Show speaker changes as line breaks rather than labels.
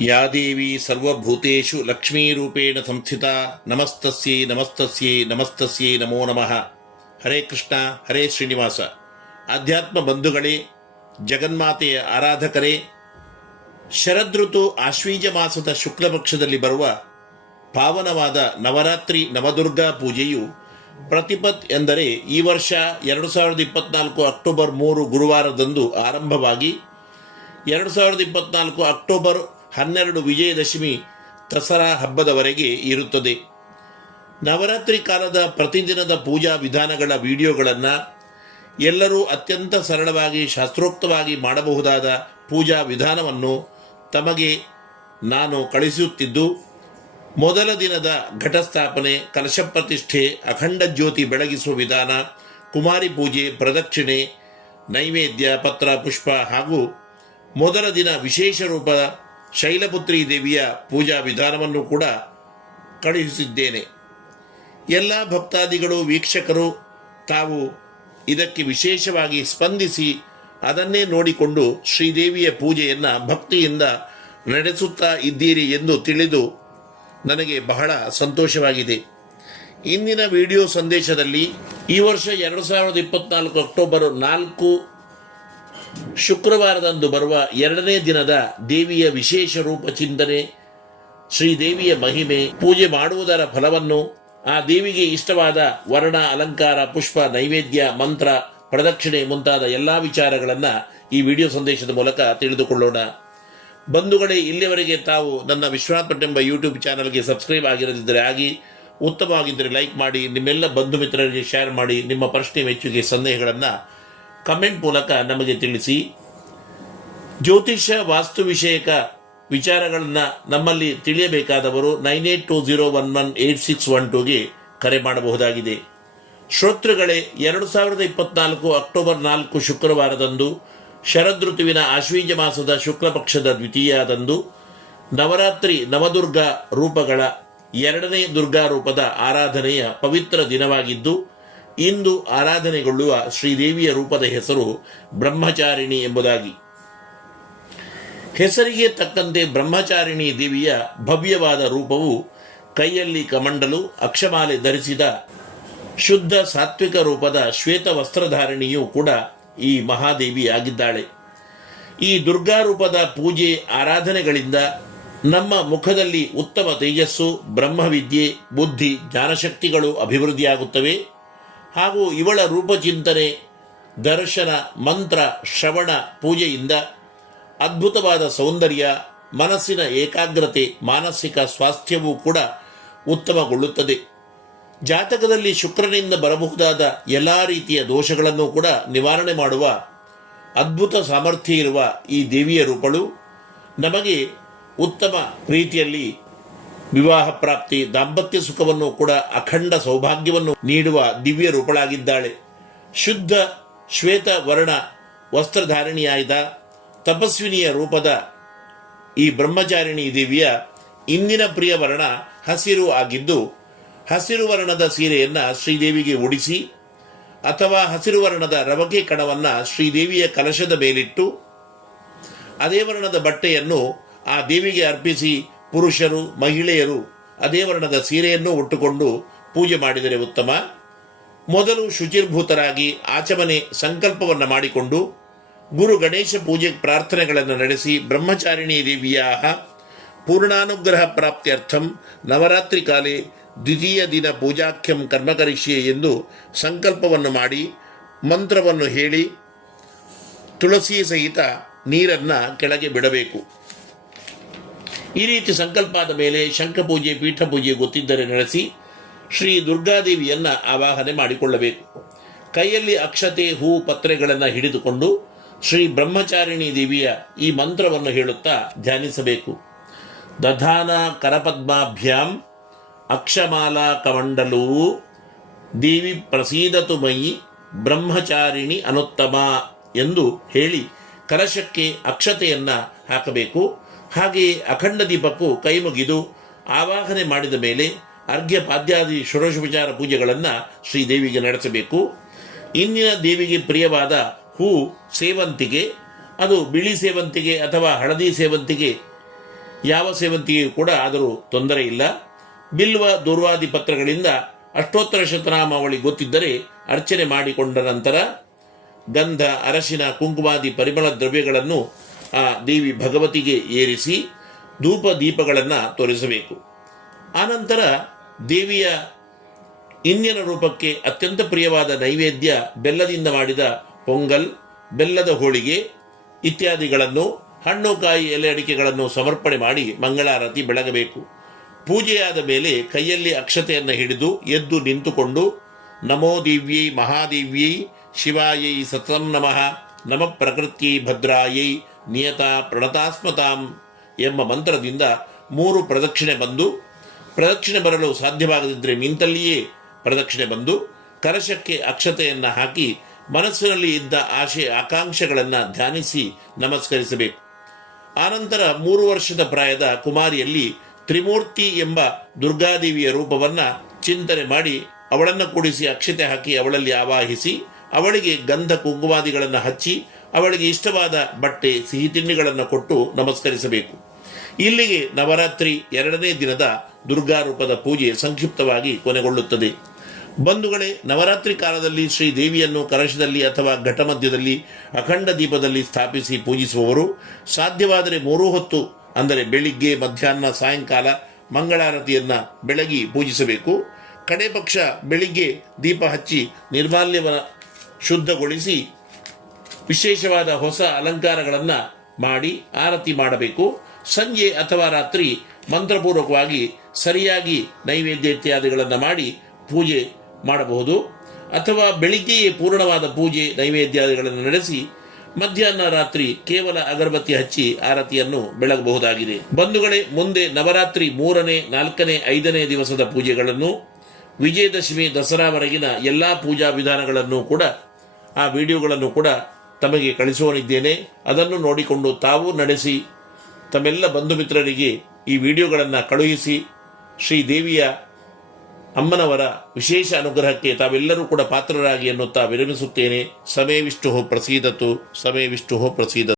ಯಾ ದೇವಿ ಸರ್ವಭೂತೇಷು ಲಕ್ಷ್ಮೀರೂಪೇಣ ಸಂಸ್ಥಿತ ನಮಸ್ತಸ್ಯೈ ನಮಸ್ತಸ್ಯೈ ನಮಸ್ತಸ್ಯೈ ನಮೋ ನಮಃ. ಹರೇ ಕೃಷ್ಣ, ಹರೇ ಶ್ರೀನಿವಾಸ. ಆಧ್ಯಾತ್ಮ ಬಂಧುಗಳೇ, ಜಗನ್ಮಾತೆಯ ಆರಾಧಕರೇ, ಶರದೃತು ಆಶ್ವೀಜ ಮಾಸದ ಶುಕ್ಲಪಕ್ಷದಲ್ಲಿ ಬರುವ ಪಾವನವಾದ ನವರಾತ್ರಿ ನವದುರ್ಗಾ ಪೂಜೆಯು ಪ್ರತಿಪತ್ ಎಂದರೆ ಈ ವರ್ಷ ಎರಡು ಸಾವಿರದ ಇಪ್ಪತ್ನಾಲ್ಕು ಅಕ್ಟೋಬರ್ ಮೂರು ಗುರುವಾರದಂದು ಆರಂಭವಾಗಿ ಎರಡು ಸಾವಿರದ ಇಪ್ಪತ್ನಾಲ್ಕು ಅಕ್ಟೋಬರ್ ಹನ್ನೆರಡು ವಿಜಯದಶಮಿ ದಸರಾ ಹಬ್ಬದವರೆಗೆ ಇರುತ್ತದೆ. ನವರಾತ್ರಿ ಕಾಲದ ಪ್ರತಿದಿನದ ಪೂಜಾ ವಿಧಾನಗಳ ವಿಡಿಯೋಗಳನ್ನು ಎಲ್ಲರೂ ಅತ್ಯಂತ ಸರಳವಾಗಿ, ಶಾಸ್ತ್ರೋಕ್ತವಾಗಿ ಮಾಡಬಹುದಾದ ಪೂಜಾ ವಿಧಾನವನ್ನು ತಮಗೆ ನಾನು ಕಳಿಸುತ್ತಿದ್ದು, ಮೊದಲ ದಿನದ ಘಟಸ್ಥಾಪನೆ ಕಲಶ ಪ್ರತಿಷ್ಠೆ ಅಖಂಡ ಜ್ಯೋತಿ ಬೆಳಗಿಸುವ ವಿಧಾನ, ಕುಮಾರಿ ಪೂಜೆ, ಪ್ರದಕ್ಷಿಣೆ, ನೈವೇದ್ಯ, ಪತ್ರ, ಪುಷ್ಪ ಹಾಗೂ ಮೊದಲ ದಿನ ವಿಶೇಷ ರೂಪ ಶೈಲಪುತ್ರಿ ದೇವಿಯ ಪೂಜಾ ವಿಧಾನವನ್ನು ಕೂಡ ಕಳುಹಿಸಿದ್ದೇನೆ. ಎಲ್ಲ ಭಕ್ತಾದಿಗಳು, ವೀಕ್ಷಕರು ತಾವು ಇದಕ್ಕೆ ವಿಶೇಷವಾಗಿ ಸ್ಪಂದಿಸಿ ಅದನ್ನೇ ನೋಡಿಕೊಂಡು ಶ್ರೀದೇವಿಯ ಪೂಜೆಯನ್ನು ಭಕ್ತಿಯಿಂದ ನಡೆಸುತ್ತಾ ಇದ್ದೀರಿ ಎಂದು ತಿಳಿದು ನನಗೆ ಬಹಳ ಸಂತೋಷವಾಗಿದೆ. ಇಂದಿನ ವಿಡಿಯೋ ಸಂದೇಶದಲ್ಲಿ ಈ ವರ್ಷ ಎರಡು ಸಾವಿರದ ಇಪ್ಪತ್ನಾಲ್ಕು ಅಕ್ಟೋಬರ್ ನಾಲ್ಕು ಶುಕ್ರವಾರದಂದು ಬರುವ ಎರಡನೇ ದಿನದ ದೇವಿಯ ವಿಶೇಷ ರೂಪ ಚಿಂತನೆ ಶ್ರೀದೇವಿಯ ಮಹಿಮೆ, ಪೂಜೆ ಮಾಡುವುದರ ಫಲವನ್ನು, ಆ ದೇವಿಗೆ ಇಷ್ಟವಾದ ವರ್ಣ, ಅಲಂಕಾರ, ಪುಷ್ಪ, ನೈವೇದ್ಯ, ಮಂತ್ರ, ಪ್ರದಕ್ಷಿಣೆ ಮುಂತಾದ ಎಲ್ಲ ವಿಚಾರಗಳನ್ನು ಈ ವಿಡಿಯೋ ಸಂದೇಶದ ಮೂಲಕ ತಿಳಿದುಕೊಳ್ಳೋಣ. ಬಂಧುಗಳೇ ಇಲ್ಲಿಯವರೆಗೆ ತಾವು ನನ್ನ ವಿಶ್ವನಾಥ್ ಎಂಬ ಯೂಟ್ಯೂಬ್ ಚಾನಲ್ಗೆ ಸಬ್ಸ್ಕ್ರೈಬ್ ಆಗಿರದಿದ್ದರೆ ಆಗಿ, ಉತ್ತಮವಾಗಿದ್ದರೆ ಲೈಕ್ ಮಾಡಿ, ನಿಮ್ಮೆಲ್ಲ ಬಂಧು ಮಿತ್ರರಿಗೆ ಶೇರ್ ಮಾಡಿ, ನಿಮ್ಮ ಪ್ರಶ್ನೆ ಮೆಚ್ಚುಗೆ, ಸಂದೇಹಗಳನ್ನು ಕಮೆಂಟ್ ಮೂಲಕ ನಮಗೆ ತಿಳಿಸಿ. ಜ್ಯೋತಿಷ್ಯ ವಾಸ್ತು ವಿಷಯಕ ವಿಚಾರಗಳನ್ನು ನಮ್ಮಲ್ಲಿ ತಿಳಿಯಬೇಕಾದವರು nine eight two zero one one eight six one ಟೂಗೆ ಕರೆ ಮಾಡಬಹುದಾಗಿದೆ. ಶ್ರೋತೃಗಳೇ, ಎರಡು ಸಾವಿರದ ಇಪ್ಪತ್ನಾಲ್ಕು ಅಕ್ಟೋಬರ್ ನಾಲ್ಕು ಶುಕ್ರವಾರದಂದು ಶರದೃತುವಿನ ಆಶ್ವೀಜ ಮಾಸದ ಶುಕ್ಲ ಪಕ್ಷದ ದ್ವಿತೀಯದಂದು ನವರಾತ್ರಿ ನವದುರ್ಗಾ ರೂಪಗಳ ಎರಡನೇ ದುರ್ಗಾ ರೂಪದ ಆರಾಧನೆಯ ಪವಿತ್ರ ದಿನವಾಗಿದ್ದು ಇಂದು ಆರಾಧನೆಗೊಳ್ಳುವ ಶ್ರೀದೇವಿಯ ರೂಪದ ಹೆಸರು ಬ್ರಹ್ಮಚಾರಿಣಿ ಎಂಬುದಾಗಿ. ಹೆಸರಿಗೆ ತಕ್ಕಂತೆ ಬ್ರಹ್ಮಚಾರಿಣಿ ದೇವಿಯ ಭವ್ಯವಾದ ರೂಪವು ಕೈಯಲ್ಲಿ ಕಮಂಡಲು, ಅಕ್ಷಮಾಲೆ ಧರಿಸಿದ ಶುದ್ಧ ಸಾತ್ವಿಕ ರೂಪದ ಶ್ವೇತ ವಸ್ತ್ರಧಾರಿಣಿಯೂ ಕೂಡ ಈ ಮಹಾದೇವಿ ಆಗಿದ್ದಾಳೆ ಈ ದುರ್ಗಾ ರೂಪದ ಪೂಜೆ ಆರಾಧನೆಗಳಿಂದ ನಮ್ಮ ಮುಖದಲ್ಲಿ ಉತ್ತಮ ತೇಜಸ್ಸು, ಬ್ರಹ್ಮವಿದ್ಯೆ, ಬುದ್ಧಿ, ಜ್ಞಾನಶಕ್ತಿಗಳು ಅಭಿವೃದ್ಧಿಯಾಗುತ್ತವೆ. ಹಾಗೂ ಇವಳ ರೂಪಚಿಂತನೆ, ದರ್ಶನ, ಮಂತ್ರ, ಶ್ರವಣ, ಪೂಜೆಯಿಂದ ಅದ್ಭುತವಾದ ಸೌಂದರ್ಯ, ಮನಸ್ಸಿನ ಏಕಾಗ್ರತೆ, ಮಾನಸಿಕ ಸ್ವಾಸ್ಥ್ಯವೂ ಕೂಡ ಉತ್ತಮಗೊಳ್ಳುತ್ತದೆ. ಜಾತಕದಲ್ಲಿ ಶುಕ್ರನಿಂದ ಬರಬಹುದಾದ ಎಲ್ಲ ರೀತಿಯ ದೋಷಗಳನ್ನು ಕೂಡ ನಿವಾರಣೆ ಮಾಡುವ ಅದ್ಭುತ ಸಾಮರ್ಥ್ಯ ಇರುವ ಈ ದೇವಿಯ ರೂಪಳು ನಮಗೆ ಉತ್ತಮ ರೀತಿಯಲ್ಲಿ ವಿವಾಹ ಪ್ರಾಪ್ತಿ, ದಾಂಪತ್ಯ ಸುಖವನ್ನು ಕೂಡ ಅಖಂಡ ಸೌಭಾಗ್ಯವನ್ನು ನೀಡುವ ದಿವ್ಯ ರೂಪಳಾಗಿದ್ದಾಳೆ. ಶುದ್ಧ ಶ್ವೇತ ವರ್ಣ ವಸ್ತ್ರಧಾರಿಣಿಯಾದ ತಪಸ್ವಿನಿಯ ರೂಪದ ಈ ಬ್ರಹ್ಮಚಾರಿಣಿ ದೇವಿಯ ಇಂದಿನ ಪ್ರಿಯ ವರ್ಣ ಹಸಿರು ಆಗಿದ್ದು, ಹಸಿರು ವರ್ಣದ ಸೀರೆಯನ್ನು ಶ್ರೀದೇವಿಗೆ ಉಡಿಸಿ, ಅಥವಾ ಹಸಿರು ವರ್ಣದ ರವಕೆ ಕಣವನ್ನು ಶ್ರೀದೇವಿಯ ಕಲಶದ ಮೇಲಿಟ್ಟು, ಅದೇ ವರ್ಣದ ಬಟ್ಟೆಯನ್ನು ಆ ದೇವಿಗೆ ಅರ್ಪಿಸಿ ಪುರುಷರು, ಮಹಿಳೆಯರು ಅದೇ ವರ್ಣದ ಸೀರೆಯನ್ನು ಉಟ್ಟುಕೊಂಡು ಪೂಜೆ ಮಾಡಿದರೆ ಉತ್ತಮ. ಮೊದಲು ಶುಚಿರ್ಭೂತರಾಗಿ ಆಚಮನೆ ಸಂಕಲ್ಪವನ್ನು ಮಾಡಿಕೊಂಡು ಗುರು ಗಣೇಶ ಪೂಜೆ ಪ್ರಾರ್ಥನೆಗಳನ್ನು ನಡೆಸಿ ಬ್ರಹ್ಮಚಾರಿಣಿ ದೇವಿಯ ಪೂರ್ಣಾನುಗ್ರಹ ಪ್ರಾಪ್ತ್ಯರ್ಥಂ ನವರಾತ್ರಿ ಕಾಲೆ ದ್ವಿತೀಯ ದಿನ ಪೂಜಾಖ್ಯಂ ಕರ್ಮಕರಿಷ್ಯೆ ಎಂದು ಸಂಕಲ್ಪವನ್ನು ಮಾಡಿ ಮಂತ್ರವನ್ನು ಹೇಳಿ ತುಳಸಿ ಸಹಿತ ನೀರನ್ನು ಕೆಳಗೆ ಬಿಡಬೇಕು. ಈ ರೀತಿ ಸಂಕಲ್ಪ ಮೇಲೆ ಶಂಖಪೂಜೆ ಪೀಠ ಪೂಜೆ ಗೊತ್ತಿದ್ದರೆ ನಡೆಸಿ ಶ್ರೀ ದುರ್ಗಾದೇವಿಯನ್ನ ಆವಾಹನೆ ಮಾಡಿಕೊಳ್ಳಬೇಕು. ಕೈಯಲ್ಲಿ ಅಕ್ಷತೆ, ಹೂ, ಪತ್ರೆಗಳನ್ನು ಹಿಡಿದುಕೊಂಡು ಶ್ರೀ ಬ್ರಹ್ಮಚಾರಿಣಿ ದೇವಿಯ ಈ ಮಂತ್ರವನ್ನು ಹೇಳುತ್ತಾ ಧ್ಯಾನಿಸಬೇಕು. ದಧಾನ ಕರಪದ್ಮಾಭ್ಯಾಂ ಅಕ್ಷಮಾಲಾ ಕಮಂಡಲೂ ದೇವಿ ಪ್ರಸೀದತು ಮಯಿ ಬ್ರಹ್ಮಚಾರಿಣಿ ಅನುತ್ತಮ ಎಂದು ಹೇಳಿ ಕಲಶಕ್ಕೆ ಅಕ್ಷತೆಯನ್ನು ಹಾಕಬೇಕು. ಹಾಗೆಯೇ ಅಖಂಡ ದೀಪಕ್ಕೂ ಕೈ ಮುಗಿದು ಆವಾಹನೆ ಮಾಡಿದ ಮೇಲೆ ಅರ್ಘ್ಯ ಪಾದ್ಯಾದಿ ಷೋಡಶೋಪಚಾರ ಪೂಜೆಗಳನ್ನು ಶ್ರೀದೇವಿಗೆ ನಡೆಸಬೇಕು. ಇಂದಿನ ದೇವಿಗೆ ಪ್ರಿಯವಾದ ಹೂ ಸೇವಂತಿಗೆ, ಅದು ಬಿಳಿ ಸೇವಂತಿಗೆ ಅಥವಾ ಹಳದಿ ಸೇವಂತಿಗೆ, ಯಾವ ಸೇವಂತಿಗೆಯೂ ಕೂಡ ಆದರೂ ತೊಂದರೆ ಇಲ್ಲ. ಬಿಲ್ವ ದೂರ್ವಾದಿ ಪತ್ರಗಳಿಂದ ಅಷ್ಟೋತ್ತರ ಶತನಾಮಾವಳಿ ಗೊತ್ತಿದ್ದರೆ ಅರ್ಚನೆ ಮಾಡಿಕೊಂಡ ನಂತರ ಗಂಧ, ಅರಶಿನ, ಕುಂಕುಮಾದಿ ಪರಿಮಳ ದ್ರವ್ಯಗಳನ್ನು ದೇವಿ ಭಗವತಿಗೆ ಏರಿಸಿ ಧೂಪ ದೀಪಗಳನ್ನು ತೋರಿಸಬೇಕು. ಆನಂತರ ದೇವಿಯ ಇಂದಿನ ರೂಪಕ್ಕೆ ಅತ್ಯಂತ ಪ್ರಿಯವಾದ ನೈವೇದ್ಯ ಬೆಲ್ಲದಿಂದ ಮಾಡಿದ ಪೊಂಗಲ್, ಬೆಲ್ಲದ ಹೋಳಿಗೆ ಇತ್ಯಾದಿಗಳನ್ನು ಹಣ್ಣು, ಕಾಯಿ, ಎಲೆ ಅಡಿಕೆಗಳನ್ನು ಸಮರ್ಪಣೆ ಮಾಡಿ ಮಂಗಳಾರತಿ ಬೆಳಗಬೇಕು. ಪೂಜೆಯಾದ ಮೇಲೆ ಕೈಯಲ್ಲಿ ಅಕ್ಷತೆಯನ್ನು ಹಿಡಿದು ಎದ್ದು ನಿಂತುಕೊಂಡು ನಮೋ ದಿವ್ಯೈ ಮಹಾದಿವ್ಯೈ ಶಿವಾಯೈ ಸತಂ ನಮಃ, ನಮ ಪ್ರಕೃತಿ ಭದ್ರಾಯೈ ನಿಯತಾ ಪ್ರಣತಾಸ್ಮತಾಂ ಎಂಬ ಮಂತ್ರದಿಂದ ಮೂರು ಪ್ರದಕ್ಷಿಣೆ ಬಂದು, ಪ್ರದಕ್ಷಿಣೆ ಬರಲು ಸಾಧ್ಯವಾಗದಿದ್ದರೆ ನಿಂತಲ್ಲಿಯೇ ಪ್ರದಕ್ಷಿಣೆ ಬಂದು, ಕಲಶಕ್ಕೆ ಅಕ್ಷತೆಯನ್ನು ಹಾಕಿ ಮನಸ್ಸಿನಲ್ಲಿ ಇದ್ದ ಆಶೆ ಆಕಾಂಕ್ಷೆಗಳನ್ನು ಧ್ಯಾನಿಸಿ ನಮಸ್ಕರಿಸಬೇಕು. ಆನಂತರ ಮೂರು ವರ್ಷದ ಪ್ರಾಯದ ಕುಮಾರಿಯಲ್ಲಿ ತ್ರಿಮೂರ್ತಿ ಎಂಬ ದುರ್ಗಾದೇವಿಯ ರೂಪವನ್ನ ಚಿಂತನೆ ಮಾಡಿ, ಅವಳನ್ನು ಕೂಡಿಸಿ ಅಕ್ಷತೆ ಹಾಕಿ ಅವಳಲ್ಲಿ ಆವಾಹಿಸಿ, ಅವಳಿಗೆ ಗಂಧ ಕುಂಕುಮಾದಿಗಳನ್ನು ಹಚ್ಚಿ ಅವಳಿಗೆ ಇಷ್ಟವಾದ ಬಟ್ಟೆ, ಸಿಹಿ ತಿಂಡಿಗಳನ್ನು ಕೊಟ್ಟು ನಮಸ್ಕರಿಸಬೇಕು. ಇಲ್ಲಿಗೆ ನವರಾತ್ರಿ ಎರಡನೇ ದಿನದ ದುರ್ಗಾ ರೂಪದ ಪೂಜೆ ಸಂಕ್ಷಿಪ್ತವಾಗಿ ಕೊನೆಗೊಳ್ಳುತ್ತದೆ. ಬಂಧುಗಳೇ, ನವರಾತ್ರಿ ಕಾಲದಲ್ಲಿ ಶ್ರೀ ದೇವಿಯನ್ನು ಕಲಶದಲ್ಲಿ ಅಥವಾ ಘಟಮಧ್ಯದಲ್ಲಿ, ಅಖಂಡ ದೀಪದಲ್ಲಿ ಸ್ಥಾಪಿಸಿ ಪೂಜಿಸುವವರು ಸಾಧ್ಯವಾದರೆ ಮೂರೂ ಹೊತ್ತು, ಅಂದರೆ ಬೆಳಿಗ್ಗೆ, ಮಧ್ಯಾಹ್ನ, ಸಾಯಂಕಾಲ ಮಂಗಳಾರತಿಯನ್ನ ಬೆಳಗಿ ಪೂಜಿಸಬೇಕು. ಕಡೆ ಪಕ್ಷ ಬೆಳಿಗ್ಗೆ ದೀಪ ಹಚ್ಚಿ ನಿರ್ಮಾಲ್ಯವನ್ನು ಶುದ್ಧಗೊಳಿಸಿ ವಿಶೇಷವಾದ ಹೊಸ ಅಲಂಕಾರಗಳನ್ನು ಮಾಡಿ ಆರತಿ ಮಾಡಬೇಕು. ಸಂಜೆ ಅಥವಾ ರಾತ್ರಿ ಮಂತ್ರಪೂರ್ವಕವಾಗಿ ಸರಿಯಾಗಿ ನೈವೇದ್ಯ ಇತ್ಯಾದಿಗಳನ್ನು ಮಾಡಿ ಪೂಜೆ ಮಾಡಬಹುದು. ಅಥವಾ ಬೆಳಿಗ್ಗೆಯೇ ಪೂರ್ಣವಾದ ಪೂಜೆ ನೈವೇದ್ಯಾದಿಗಳನ್ನು ನಡೆಸಿ ಮಧ್ಯಾಹ್ನ ರಾತ್ರಿ ಕೇವಲ ಅಗರಬತ್ತಿ ಹಚ್ಚಿ ಆರತಿಯನ್ನು ಬೆಳಗಬಹುದಾಗಿದೆ. ಬಂಧುಗಳೇ, ಮುಂದೆ ನವರಾತ್ರಿ ಮೂರನೇ, ನಾಲ್ಕನೇ, ಐದನೇ ದಿವಸದ ಪೂಜೆಗಳನ್ನು, ವಿಜಯದಶಮಿ ದಸರಾವರೆಗಿನ ಎಲ್ಲ ಪೂಜಾ ವಿಧಾನಗಳನ್ನು ಕೂಡ, ಆ ವಿಡಿಯೋಗಳನ್ನು ಕೂಡ ತಮಗೆ ಕಳಿಸುವನಿದ್ದೇನೆ. ಅದನ್ನು ನೋಡಿಕೊಂಡು ತಾವು ನಡೆಸಿ, ತಮ್ಮೆಲ್ಲ ಬಂಧು ಮಿತ್ರರಿಗೆ ಈ ವಿಡಿಯೋಗಳನ್ನು ಕಳುಹಿಸಿ ಶ್ರೀ ದೇವಿಯ ಅಮ್ಮನವರ ವಿಶೇಷ ಅನುಗ್ರಹಕ್ಕೆ ತಾವೆಲ್ಲರೂ ಕೂಡ ಪಾತ್ರರಾಗಿ ಎನ್ನುತ್ತಾ ವಿರಮಿಸುತ್ತೇನೆ. ಸಮೇ ವಿಷ್ಣು ಪ್ರಸೀದತು ಸಮೇ ವಿಷ್ಣು ಪ್ರಸೀದತು